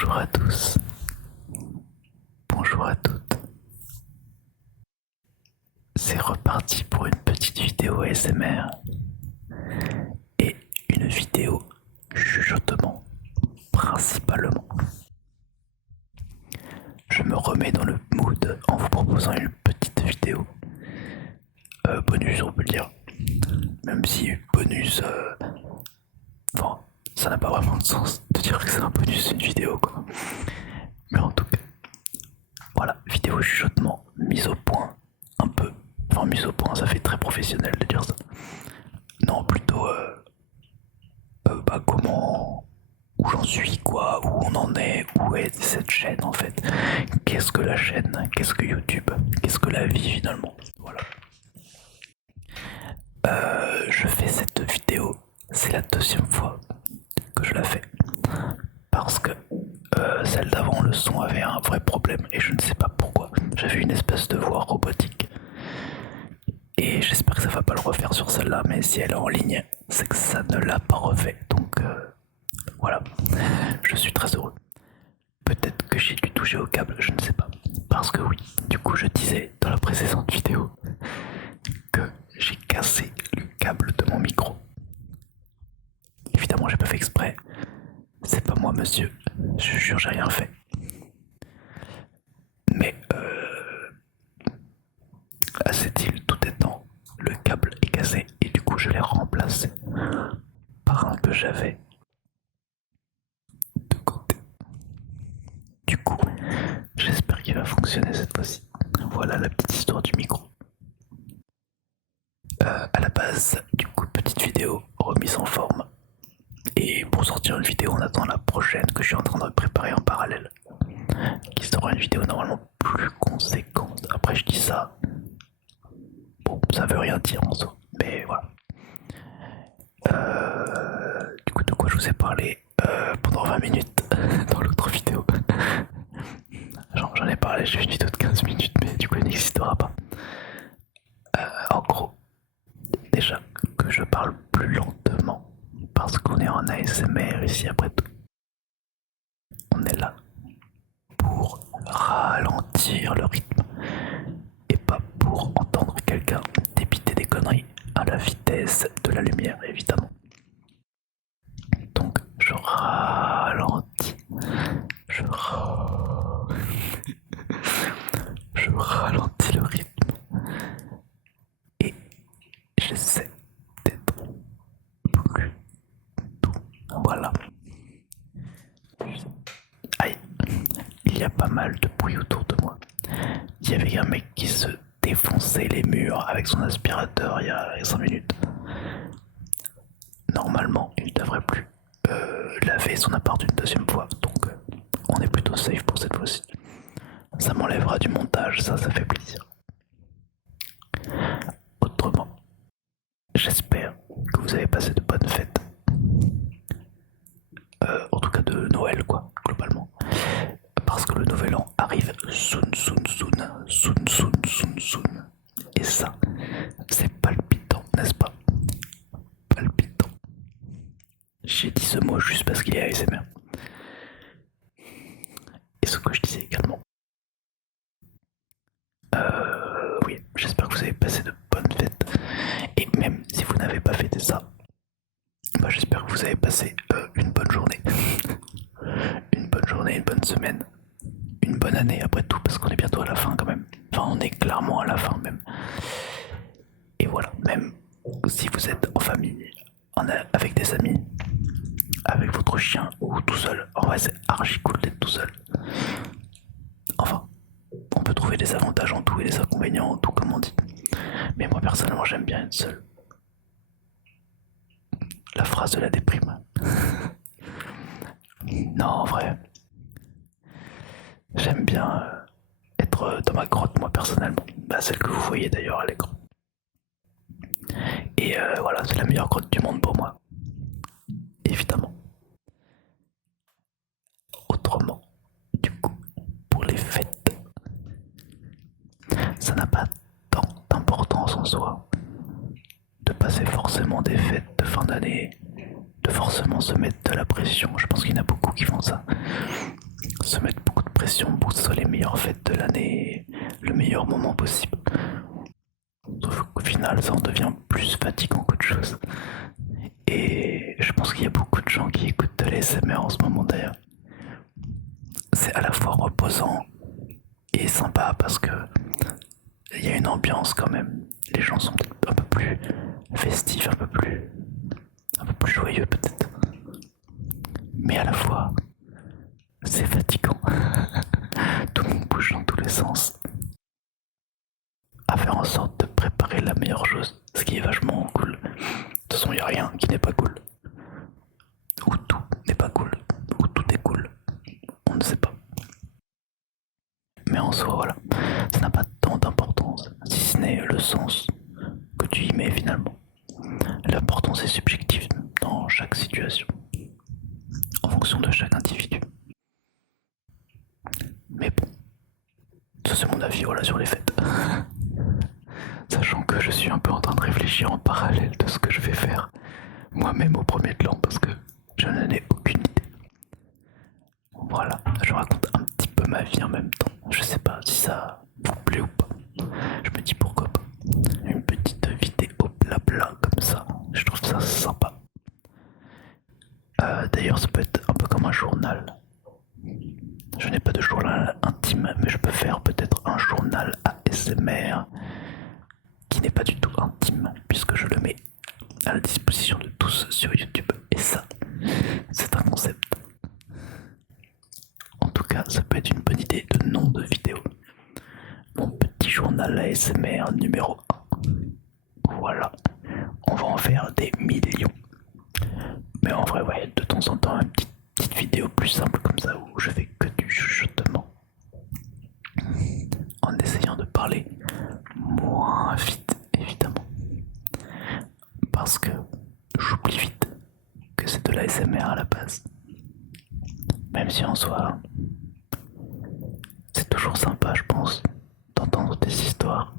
Bonjour à tous, bonjour à toutes. C'est reparti pour une petite vidéo ASMR et une vidéo chuchotement principalement. Je me remets dans le mood en vous proposant une petite vidéo bonus, on peut le dire. Même si bonus, bon, ça n'a pas vraiment de sens de dire que c'est un bonus une vidéo quoi. Mais en tout cas, voilà, vidéo chuchotement, mise au point, un peu. Enfin, mise au point, ça fait très professionnel de dire ça. Non, plutôt, comment, où j'en suis, quoi, où on en est, où est cette chaîne en fait. Qu'est-ce que la chaîne, qu'est-ce que YouTube, qu'est-ce que la vie finalement. Voilà. Je fais cette vidéo, c'est la deuxième fois que je la fais. Parce que celle d'avant, le son avait un vrai problème et je ne sais pas pourquoi. J'avais une espèce de voix robotique. Et j'espère que ça va pas le refaire sur celle-là, mais si elle est en ligne, c'est que ça ne l'a pas refait. Donc voilà, je suis très heureux. Peut-être que j'ai dû toucher au câble, je ne sais pas. Parce que oui, du coup je disais dans la précédente vidéo que j'ai cassé le câble de mon micro. Évidemment j'ai pas fait exprès. C'est pas moi monsieur, je jure j'ai rien fait. Mais à cette île tout étant, le câble est cassé et du coup je l'ai remplacé par un que j'avais de côté. Du coup, j'espère qu'il va fonctionner cette fois-ci. Voilà la petite histoire du micro. À la base, du coup, petite vidéo remise en forme. Et pour sortir une vidéo, on attend la prochaine que je suis en train de préparer en parallèle. Qui sera une vidéo normalement plus conséquente. Après, je dis ça. Bon, ça veut rien dire en soi. Mais voilà. Du coup, de quoi je vous ai parlé pendant 20 minutes dans l'autre vidéo. J'en ai parlé, j'ai fait une vidéo de 15 minutes, mais du coup, elle n'existera pas. En gros, déjà que je parle plus lentement parce qu'on est en ASMR ici après tout. On est là pour ralentir le rythme et pas pour entendre quelqu'un débiter des conneries à la vitesse de la lumière évidemment. Donc je ralentis, je ralentis le rythme et j'essaie d'être plus doux. Voilà. Aïe, il y a pas mal de bruit autour de moi. Il y avait un mec qui se défonçait les murs avec son aspirateur il y a 5 minutes. Normalement, il ne devrait plus laver son appart une deuxième fois, donc on est plutôt safe pour cette fois-ci. Ça m'enlèvera du montage, ça fait plaisir. Autrement, j'espère que vous avez passé de bonnes fêtes. En tout cas de Noël quoi, globalement. Parce que le nouvel an arrive soon. Et ça, c'est palpitant, n'est-ce pas? Palpitant. J'ai dit ce mot juste parce qu'il est ASMR. Et ce que je disais également. Oui, j'espère que vous avez passé de bonnes fêtes. Et même si vous n'avez pas fêté ça, bah j'espère que vous avez passé une bonne journée. Une bonne journée, une bonne semaine, une bonne année après tout, parce qu'on est bientôt à la fin quand même. Enfin, on est clairement à la fin même. Et voilà, même si vous êtes en famille, avec des amis, avec votre chien ou tout seul, en vrai c'est archi cool d'être tout seul. Enfin, on peut trouver des avantages en tout et des inconvénients en tout comme on dit. Mais moi personnellement j'aime bien être seul. La phrase de la déprime. Non en vrai, j'aime bien être dans ma grotte moi personnellement. Bah, celle que vous voyez d'ailleurs à l'écran. Et voilà, c'est la meilleure grotte du monde pour moi. Évidemment. Autrement, du coup, pour les fêtes, ça n'a pas tant d'importance en soi de passer forcément des fêtes de fin d'année, de forcément se mettre de la pression. Je pense qu'il y en a beaucoup qui font ça. se mettre beaucoup de pression pour que ce soit les meilleures fêtes de l'année, le meilleur moment possible. Sauf qu'au final, ça en devient plus fatigant qu'autre chose. Et je pense qu'il y a beaucoup de gens qui écoutent de l'ASMR en ce moment d'ailleurs. C'est à la fois reposant et sympa parce que il y a une ambiance quand même. Les gens sont peut-être un peu plus festifs, un peu plus joyeux peut-être. Mais à la fois, c'est fatigant. Tout le monde bouge dans tous les sens. À faire en sorte de préparer la meilleure chose, ce qui est vachement cool. De toute façon, il n'y a rien qui n'est pas cool. Ou tout n'est pas cool. Ou tout est cool. On ne sait pas. Mais en soi, voilà. Ça n'a pas tant d'importance, si ce n'est le sens que tu y mets finalement. L'importance est subjective dans chaque situation, en fonction de chaque individu. Mais bon, ça c'est mon avis voilà, sur les fêtes. Sachant que je suis un peu en train de réfléchir en parallèle de ce que je vais faire moi-même au premier de l'an parce que je n'en ai aucune idée. Voilà, je raconte un petit peu ma vie en même temps. Je sais pas si ça vous plaît ou pas. Je me dis pourquoi pas. Une petite vidéo blabla comme ça. Je trouve ça sympa. D'ailleurs, ça peut être un peu comme un journal. Je n'ai pas de journal intime, mais je peux faire peut-être un journal ASMR qui n'est pas du tout intime, puisque je le mets à la disposition de tous sur YouTube. Et ça, c'est un concept. En tout cas, ça peut être une bonne idée de nom de vidéo. Mon petit journal ASMR numéro 1. Voilà, on va en faire des millions. Mais en vrai, ouais, de temps en temps, une petite vidéo plus simple comme ça où je fais que du chuchotement. En essayant de parler moins vite, évidemment. Parce que j'oublie vite que c'est de l'ASMR à la base. Même si en soi, c'est toujours sympa, je pense, d'entendre des histoires.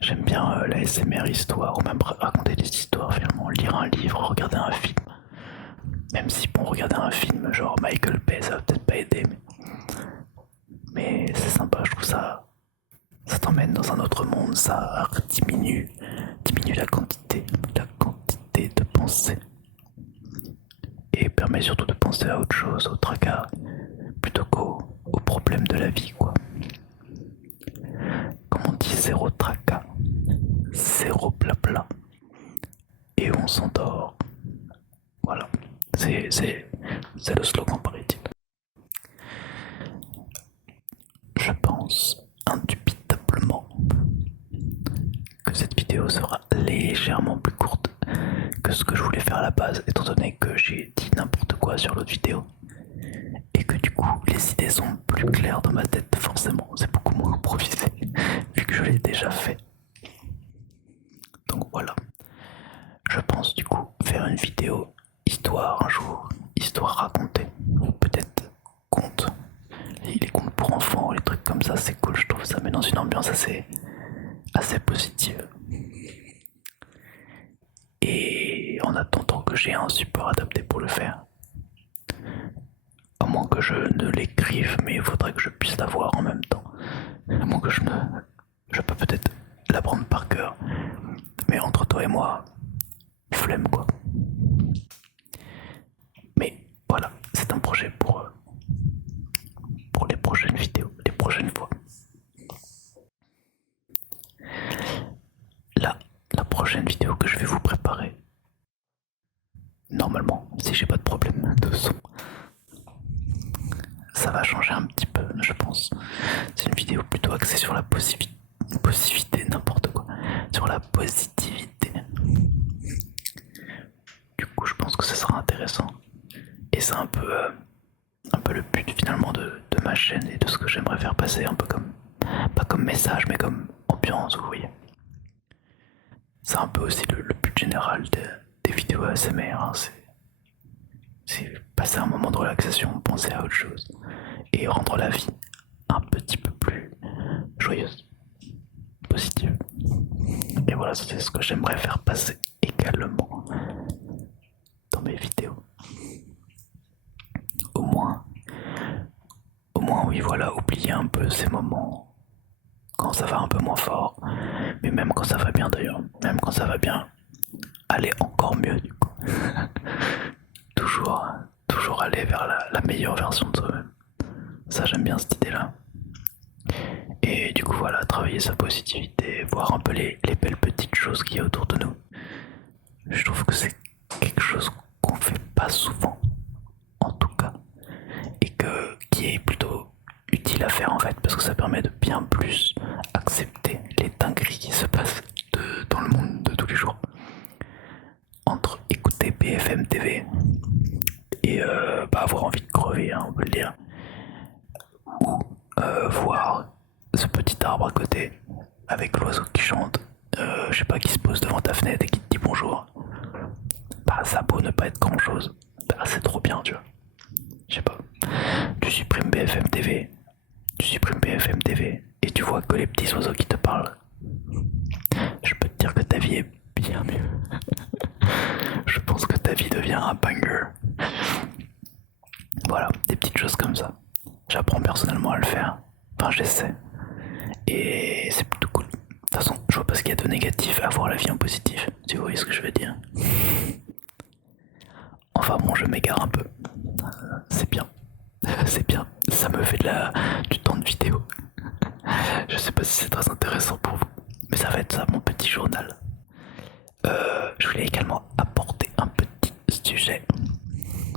J'aime bien l'ASMR histoire, ou même raconter des histoires, finalement, lire un livre, regarder un film. Même si, bon, regarder un film genre Michael Bay, ça va peut-être pas aider, mais c'est sympa, je trouve ça. Ça t'emmène dans un autre monde, ça diminue la quantité de pensée. Et permet surtout de penser à autre chose, au tracas, plutôt qu'aux problèmes de la vie, quoi. Comme on dit, zéro tracas, zéro blabla, et on s'endort. Voilà, c'est le slogan, paraît-il. Je pense indubitablement que cette vidéo sera légèrement plus courte que ce que je voulais faire à la base, étant donné que j'ai dit n'importe quoi sur l'autre vidéo et que du coup les idées sont plus claires dans ma tête. Forcément, c'est beaucoup moins improvisé vu que je l'ai déjà fait. Donc voilà, je pense du coup faire une vidéo histoire un jour, histoire racontée, ou peut-être conte. Les contes pour enfants, les trucs comme ça, c'est cool, je trouve, ça met dans une ambiance assez positive. Et en attendant que j'ai un support adapté pour le faire, à moins que je ne l'écrive, mais il faudrait que je puisse la voir en même temps. À moins que je peux peut-être l'apprendre par cœur. Mais entre toi et moi, flemme quoi. Mais voilà, c'est un projet pour les prochaines vidéos, les prochaines fois. Là, la prochaine vidéo que je vais vous préparer, normalement, si j'ai pas de problème de son, ça va changer un petit peu, je pense. C'est une vidéo plutôt axée sur la positivité, n'importe quoi, sur la positivité. Du coup, je pense que ça sera intéressant. Et c'est un peu le but finalement de ma chaîne et de ce que j'aimerais faire passer, un peu comme, pas comme message, mais comme ambiance, vous voyez. C'est un peu aussi le but général des vidéos ASMR, hein, c'est passer un moment de relaxation, penser à autre chose et rendre la vie un petit peu plus joyeuse, positive. Et voilà, c'est ce que j'aimerais faire passer également dans mes vidéos. Au moins oui, voilà, oublier un peu ces moments quand ça va un peu moins fort, mais même quand ça va bien d'ailleurs, même quand ça va bien, aller encore mieux du coup. toujours, toujours aller vers la meilleure version de soi-même. Ça, j'aime bien cette idée-là. Et du coup, voilà, travailler sa positivité, voir un peu les belles petites choses qu'il y a autour de nous. Je trouve que c'est quelque chose qu'on fait pas souvent, en tout cas, et qui est plutôt utile à faire en fait, parce que ça permet de bien plus accepter les dingueries qui se passent dans le monde de tous les jours. Entre écouter BFM TV et avoir envie de crever, hein, on peut le dire, ou voir ce petit arbre à côté avec l'oiseau qui chante, je sais pas, qui se pose devant ta fenêtre et qui te dit bonjour, bah ça a beau ne pas être grand chose, bah c'est trop bien, tu vois. Je sais pas. Tu supprimes BFM TV, tu supprimes BFM TV et tu vois que les petits oiseaux qui te parlent. Je peux te dire que ta vie est bien mieux. Je pense que ta vie devient un banger. Voilà, des petites choses comme ça. J'apprends personnellement à le faire. Enfin, j'essaie. Et c'est plutôt cool. De toute façon, je vois pas ce qu'il y a de négatif à voir la vie en positif. Si vous voyez ce que je veux dire. Enfin bon, je m'égare un peu. C'est bien. C'est bien. Ça me fait du temps de vidéo. Je sais pas si c'est très intéressant pour vous. Mais ça va être ça, mon petit journal. Je voulais également apporter un petit sujet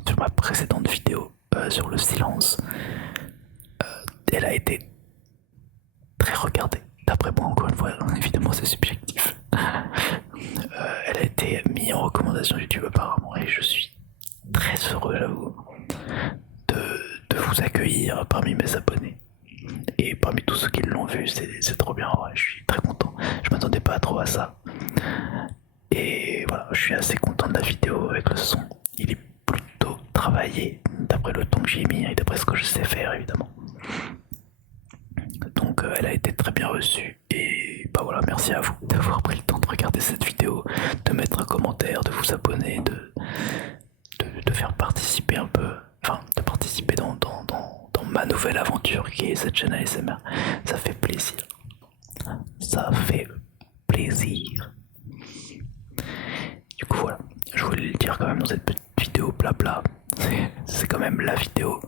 sur ma précédente vidéo sur le silence. Elle a été très regardée, d'après moi encore une fois, évidemment c'est subjectif. Elle a été mise en recommandation YouTube apparemment et je suis très heureux, j'avoue, de vous accueillir parmi mes abonnés. Et parmi tous ceux qui l'ont vu, c'est trop bien, ouais, je suis très content. Je m'attendais pas trop à ça. Et voilà, je suis assez content de la vidéo avec le son. Il est plutôt travaillé d'après le ton que j'ai mis et d'après ce que je sais faire évidemment. Donc elle a été très bien reçue et bah voilà, merci à vous d'avoir pris le temps de regarder cette vidéo, de mettre un commentaire, de vous abonner, de faire participer un peu, enfin de participer dans ma nouvelle aventure qui est cette chaîne ASMR. Ça fait plaisir. Ça fait plaisir. Du coup voilà, je voulais le dire quand même dans cette petite vidéo blabla. C'est quand même la vidéo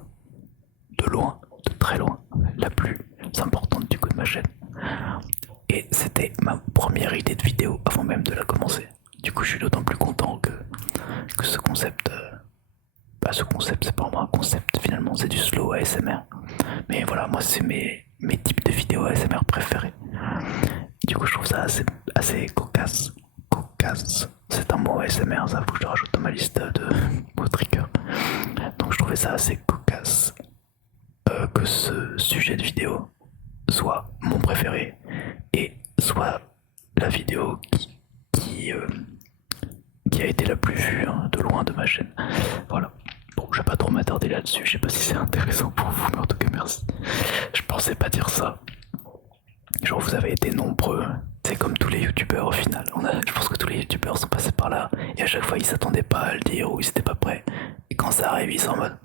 de loin, de très loin, la plus importante du coup de ma chaîne. Et c'était ma première idée de vidéo avant même de la commencer. Du coup je suis d'autant plus content que ce concept... ce concept c'est pas vraiment un concept finalement, c'est du slow ASMR. Mais voilà, moi c'est mes types de vidéos ASMR préférés. Du coup je trouve ça assez cocasse. Cocasse, c'est un mot ASMR, ça faut que je le rajoute dans ma liste de mots trigger. Donc je trouvais ça assez cocasse que ce sujet de vidéo soit mon préféré et soit la vidéo qui a été la plus vue hein, de loin de ma chaîne. Voilà. Bon, je vais pas trop m'attarder là-dessus, je sais pas si c'est intéressant pour vous, mais en tout cas merci. Je pensais pas dire ça. Genre vous avez été nombreux, c'est comme tous les youtubeurs au final. Je pense que tous les youtubeurs sont passés par là et à chaque fois ils s'attendaient pas à le dire ou ils étaient pas prêts. Et quand ça arrive ils sont en mode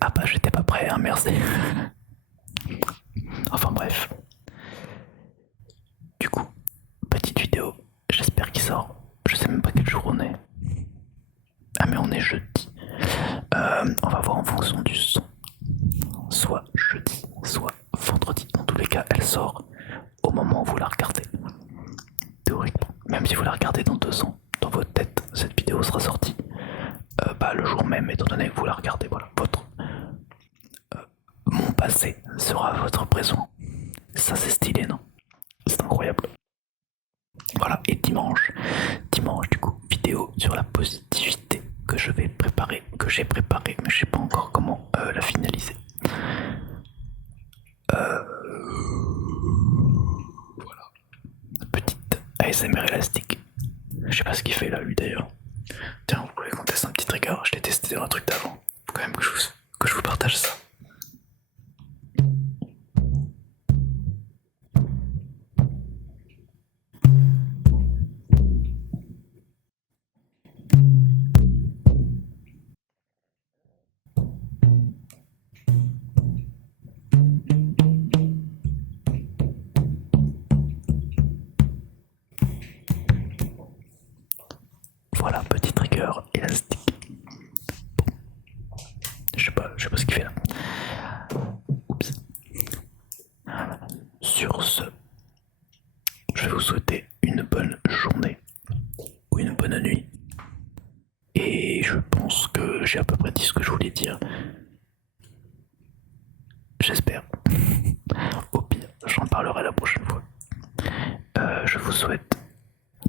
ah bah j'étais pas prêt, hein, merci. Enfin bref. Du coup, petite vidéo, j'espère qu'il sort. Je sais même pas quel jour on est. Ah mais on est jeudi. On va voir en fonction du son. Soit jeudi, soit vendredi. Dans tous les cas, elle sort au moment où vous la regardez. Théoriquement. Même si vous la regardez dans 2 ans, dans votre tête, cette vidéo sera sortie le jour même, étant donné que vous la regardez. Voilà, mon passé sera votre présent. Ça c'est stylé, non? C'est incroyable. Voilà, et dimanche du coup, vidéo sur la positivité que je vais préparer, que j'ai préparé, mais je sais pas encore comment la finaliser. Voilà, petite ASMR élastique. Je sais pas ce qu'il fait là, lui d'ailleurs. Tiens, vous voulez qu'on teste un petit trigger? Je l'ai testé dans un truc d'avant. Faut quand même que je vous partage ça. je pense que j'ai à peu près dit ce que je voulais dire. J'espère. Au pire, j'en parlerai la prochaine fois. Je vous souhaite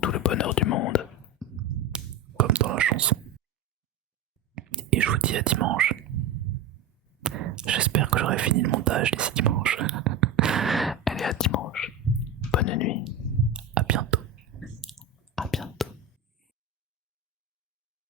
tout le bonheur du monde, comme dans la chanson. Et je vous dis à dimanche. J'espère que j'aurai fini le montage d'ici dimanche. Allez, à dimanche. Bonne nuit.